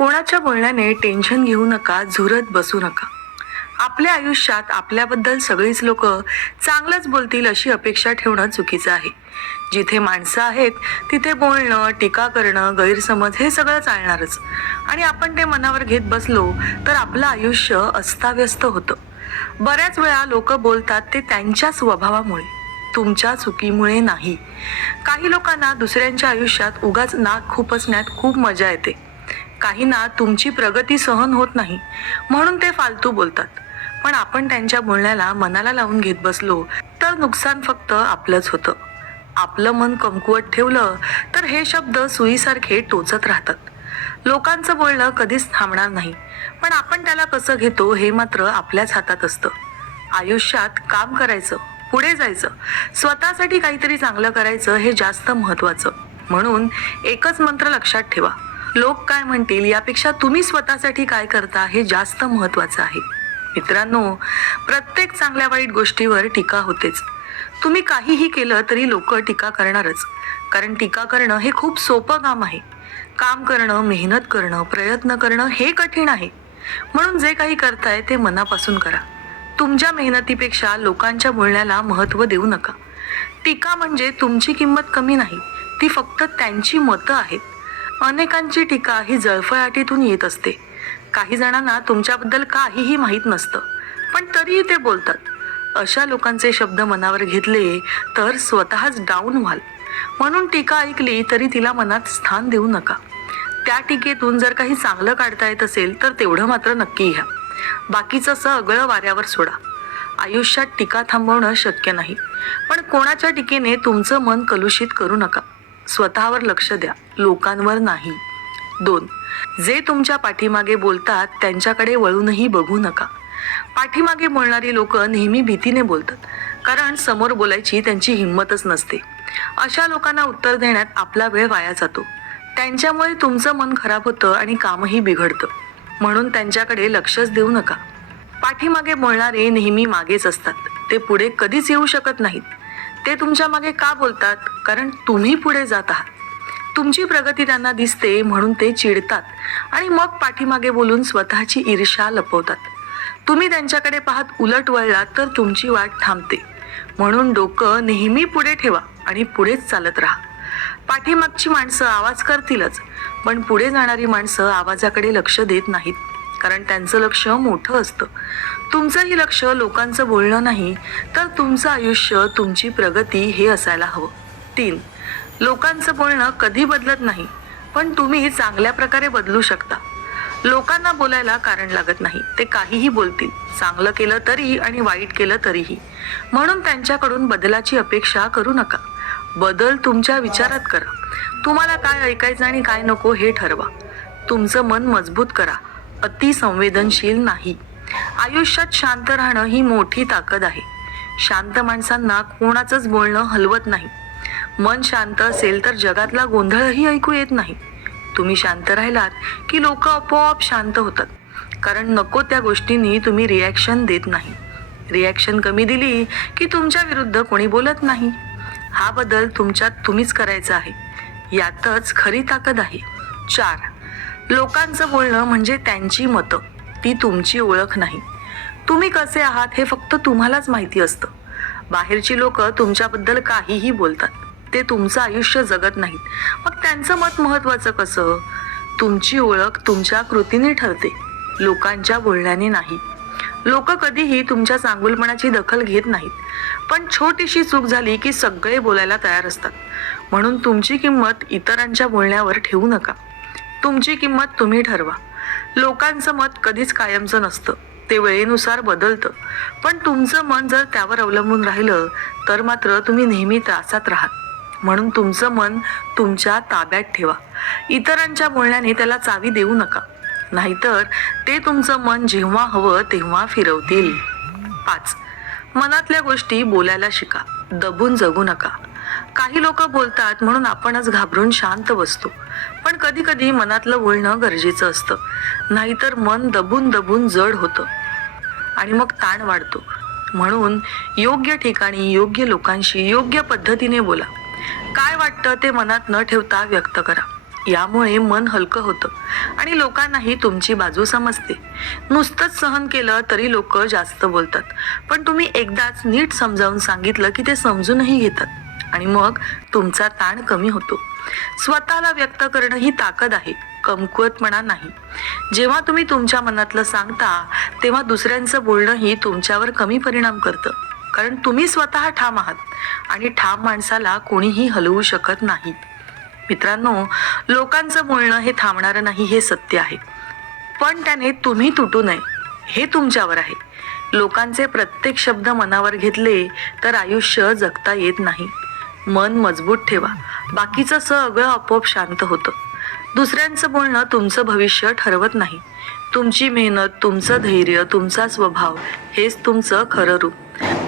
कोणाच्या बोलण्याने टेन्शन घेऊ नका, झुरत बसू नका. आपल्या आयुष्यात आपल्याबद्दल सगळीच लोक चांगलंच बोलतील अशी अपेक्षा ठेवणं चुकीचं आहे. जिथे माणसं आहेत तिथे बोलणं, टीका करणं, गैरसमज हे सगळं चालणारच. आणि आपण ते मनावर घेत बसलो तर आपलं आयुष्य अस्ताव्यस्त होतं. बऱ्याच वेळा लोक बोलतात ते त्यांच्या स्वभावामुळे, तुमच्या चुकीमुळे नाही. काही लोकांना दुसऱ्यांच्या आयुष्यात उगाच नाक खुपसण्यात खूप मजा येते. काहींना तुमची प्रगती सहन होत नाही म्हणून ते फालतू बोलतात. पण आपण त्यांच्या बोलण्याला मनाला लावून घेत बसलो तर नुकसान फक्त आपलंच होतं. आपलं मन कमकुवत ठेवलं तर हे शब्द सुईसारखे टोचत राहतात. लोकांचं बोलणं कधीच थांबणार नाही, पण आपण त्याला कसं घेतो हे मात्र आपल्याच हातात असतं. आयुष्यात काम करायचं, पुढे जायचं, स्वतःसाठी काहीतरी चांगलं करायचं हे जास्त महत्वाचं. म्हणून एकच मंत्र लक्षात ठेवा, लोक काय म्हणतील यापेक्षा तुम्ही स्वतःसाठी काय करता हे जास्त महत्वाचं आहे. मित्रांनो, प्रत्येक चांगल्या वाईट गोष्टीवर टीका होतेच. तुम्ही काहीही केलं तरी लोक टीका करणारच, कारण टीका करणं हे खूप सोपं काम आहे. काम करणं, मेहनत करणं, प्रयत्न करणं हे कठीण आहे. म्हणून जे काही करताय ते मनापासून करा. तुमच्या मेहनतीपेक्षा लोकांच्या बोलण्याला महत्त्व देऊ नका. टीका म्हणजे तुमची किंमत कमी नाही, ती फक्त त्यांची मतं आहेत. अनेकांची टीका ही जळफळाटीतून येत असते. काही जणांना तुमच्याबद्दल काहीही माहीत नसतं, पण तरीही ते बोलतात. अशा लोकांचे शब्द मनावर घेतले तर स्वतःच डाऊन व्हाल. म्हणून टीका ऐकली तरी तिला मनात स्थान देऊ नका. त्या टीकेतून जर काही चांगलं काढता येत असेल तर तेवढं मात्र नक्की घ्या. बाकीचं सगळं वाऱ्यावर सोडा. आयुष्यात टीका थांबवणं शक्य नाही, पण कोणाच्या टीकेने तुमचं मन कलुषित करू नका. स्वतःवर लक्ष द्या, लोकांवर नाही. 2. जे तुमच्या पाठीमागे बोलतात त्यांच्याकडे वळूनही बघू नका. पाठीमागे बोलणारी लोक नेहमी भीतीने बोलतात, कारण समोर बोलायची त्यांची हिंमतच नसते. अशा लोकांना उत्तर देण्यात आपला वेळ वाया जातो. त्यांच्यामुळे तुमचं मन खराब होतं आणि कामही बिघडतं. म्हणून त्यांच्याकडे लक्षच देऊ नका. पाठीमागे बोलणारे नेहमी मागेच असतात, ते पुढे कधीच येऊ शकत नाहीत. ते तुमच्या मागे का बोलतात? कारण तुम्ही पुढे जात आहात. तुमची प्रगती त्यांना दिसते म्हणून ते चिडतात आणि मग पाठीमागे बोलून स्वतःची ईर्ष्या लपवतात. तुम्ही त्यांच्याकडे पाहत उलट वळलात तर तुमची वाट थांबते. म्हणून डोकं नेहमी पुढे ठेवा आणि पुढेच चालत राहा. पाठीमागची माणसं आवाज करतीलच, पण पुढे जाणारी माणसं आवाजाकडे लक्ष देत नाहीत, कारण त्यांचं लक्ष मोठं असतं. तुमचंही लक्ष लोकांचं बोलणं नाही, तर तुमचं आयुष्य, तुमची प्रगती हे असायला हवं. 3. लोकांचं बोलणं कधी बदलत नाही, पण तुम्ही चांगल्या प्रकारे बदलू शकता. लोकांना बोलायला कारण लागत नाही, ते काहीही बोलतील, चांगलं केलं तरी आणि वाईट केलं तरीही. म्हणून त्यांच्याकडून बदलाची अपेक्षा करू नका. बदल तुमच्या विचारात करा. तुम्हाला काय ऐकायचं आणि काय नको हे ठरवा. तुमचं मन मजबूत करा, अति संवेदनशील नाही. आयुष्यात शांत राहणं ही मोठी ताकद आहे. शांत माणसांना कोणाचंच बोलणं हलवत नाही. मन शांत असेल तर जगातला गोंधळही ऐकू येत नाही. तुम्ही शांत राहिलात की लोक आपोआप शांत होतात, कारण नको त्या गोष्टींनी तुम्ही रिॲक्शन देत नाही. रिॲक्शन कमी दिली की तुमच्या विरुद्ध कोणी बोलत नाही. हा बदल तुमच्यात तुम्हीच करायचा आहे. यातच खरी ताकद आहे. 4. लोकांचं बोलणं म्हणजे त्यांची मतं, ती तुमची ओळख नाही. तुम्ही कसे आहात हे फक्त तुम्हालाच माहिती असतं. बाहेरची लोक तुमच्याबद्दल काहीही बोलतात, ते तुमचं आयुष्य जगत नाहीत. मग त्यांचं मत महत्वाचं कसं? तुमची ओळख तुमच्या कृतीने ठरते, लोकांच्या बोलण्याने नाही. लोक कधीही तुमच्या चांगुलपणाची दखल घेत नाहीत, पण छोटीशी चूक झाली की सगळे बोलायला तयार असतात. म्हणून तुमची किंमत इतरांच्या बोलण्यावर ठेवू नका. तुमची किंमत तुम्ही ठरवा. लोकांचं मत कधीच कायमचं नसतं, ते वेळेनुसार बदलतं. पण तुमचं मन जर त्यावर अवलंबून राहिलं तर मात्र तुम्ही नेहमी त्रासात राहाल. म्हणून तुमचं मन तुमच्या ताब्यात ठेवा. इतरांच्या बोलण्याने त्याला चावी देऊ नका, नाहीतर ते तुमचं मन जेव्हा हवं तेव्हा फिरवतील. 5. मनातल्या गोष्टी बोलायला शिका, दबून जगू नका. काही लोक बोलतात म्हणून आपणच घाबरून शांत बसतो, पण कधी कधी मनातलं बोलणं गरजेचं असतं, नाहीतर मन दबून दबून जड होतं आणि मग ताण वाढतो. म्हणून योग्य ठिकाणी, योग्य लोकांशी योग्य पद्धतीने बोला. काय वाटतं ते मनात न ठेवता व्यक्त करा. यामुळे मन हलकं होतं आणि लोकांनाही तुमची बाजू समजते. नुसतंच सहन केलं तरी लोक जास्त बोलतात, पण तुम्ही एकदाच नीट समजावून सांगितलं की ते समजूनही घेतात आणि मग तुमचा ताण कमी होतो. स्वतःला व्यक्त करणं ही ताकद आहे, कमकुवतपणा नाही. जेव्हा तुम्ही तुमच्या मनातलं सांगता तेव्हा दुसऱ्यांचं बोलणंही तुमच्यावर कमी परिणाम करतं, कारण तुम्ही स्वतः ठाम आहात आणि ठाम माणसाला कोणीही हलवू शकत नाही. मित्रांनो, लोकांचं बोलणं हे थांबणारं नाही हे सत्य आहे, पण त्याने तुम्ही तुटू नये हे तुमच्यावर आहे. लोकांचे प्रत्येक शब्द मनावर घेतले तर आयुष्य जगता येत नाही. मन मजबूत ठेवा, बाकीचं सगळं आपोआप शांत होतं. दुसऱ्यांचं बोलणं तुमचं भविष्य ठरवत नाही. तुमची मेहनत, तुमचं धैर्य, तुमचा स्वभाव हेच तुमचं खरं रूप.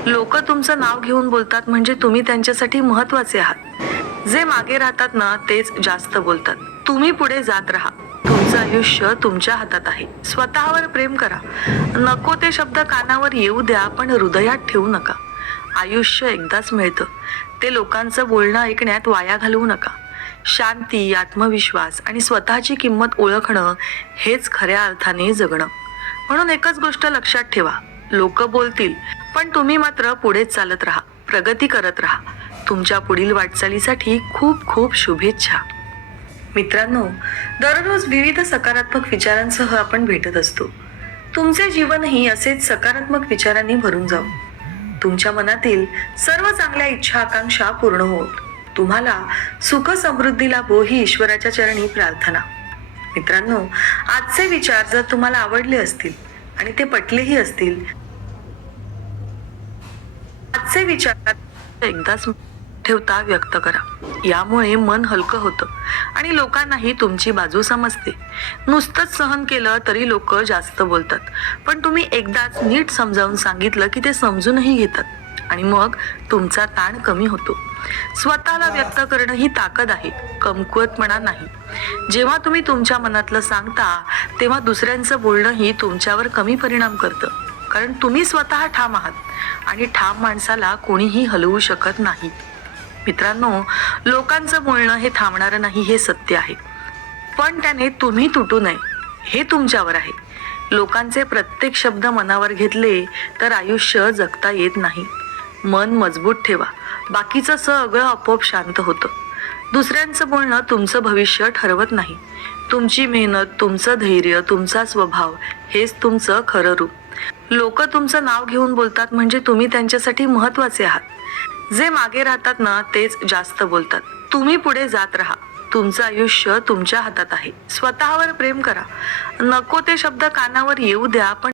लोक तुमचं नाव घेऊन बोलतात म्हणजे तुम्ही त्यांच्यासाठी महत्वाचे आहात. जे मागे राहतात ना तेच जास्त बोलतात. तुम्ही पुढे जात राहा, तुमचं आयुष्य तुमच्या हातात आहे. स्वतःवर प्रेम करा, नको ते शब्द कानावर येऊ द्या पण हृदयात ठेवू नका. आयुष्य एकदाच मिळतं, ते लोकांचं बोलणं ऐकण्यात वाया घालवू नका. शांती, आत्मविश्वास आणि स्वतःची किंमत ओळखणं हेच खऱ्या अर्थाने जगणं. म्हणून एकच गोष्ट लक्षात ठेवा, लोक बोलतील पण तुम्ही मात्र पुढेच चालत राहा, प्रगती करत राहा. तुमच्या पुढील वाटचालीसाठी खूप खूप शुभेच्छा. मित्रांनो, दररोज विविध सकारात्मक विचारांसह आपण भेटत असतो. तुमचे जीवनही असेच सकारात्मक विचारांनी भरून जाऊ. तुमच्या मनातील सर्व चांगल्या इच्छा आकांक्षा पूर्ण होत, तुम्हाला सुख समृद्धी लाभो ही ईश्वराच्या चरणी प्रार्थना. मित्रांनो, आजचे विचार जर तुम्हाला आवडले असतील आणि ते पटलेही असतील, आजचे विचार एकदाच ठेवता व्यक्त करा. यामुळे मन हलकं होतं आणि लोकांनाही तुमची बाजू समजते. नुसतंच सहन केलं तरी लोक जास्त बोलतात, पण तुम्ही एकदाच नीट समजावून सांगितलं की ते समजूनही घेतात आणि मग तुमचा ताण कमी होतो. स्वतःला व्यक्त करणं ही ताकद आहे, कमकुवतपणा नाही. जेव्हा तुम्ही तुमच्या मनातलं सांगता तेव्हा दुसऱ्यांचं बोलणंही तुमच्यावर कमी परिणाम करतं, कारण तुम्ही स्वतः ठाम आहात आणि ठाम माणसाला कोणीही हलवू शकत नाही. मित्रांनो, लोकांचं बोलणं हे थांबणारं नाही हे सत्य आहे, पण त्याने तुम्ही तुटू नये हे तुमच्यावर आहे. लोकांचे प्रत्येक शब्द मनावर घेतले तर आयुष्य जगता येत नाही. मन मजबूत ठेवा, बाकीचं सगळं आपोआप शांत होतं. दुसऱ्यांचं बोलणं तुमचं भविष्य ठरवत नाही. तुमची मेहनत, तुमचं धैर्य, तुमचा स्वभाव हेच तुमचं खरं रूप. लोक तुमचं नाव घेऊन बोलतात म्हणजे तुम्ही त्यांच्यासाठी महत्वाचे आहात. जे मागे राहतात ना तेच जास्त बोलतात. तुम्ही पुढे जात राहा, तुमचं आयुष्य तुमच्या हातात आहे. स्वतःवर प्रेम करा, नको ते शब्द कानावर येऊ द्या पण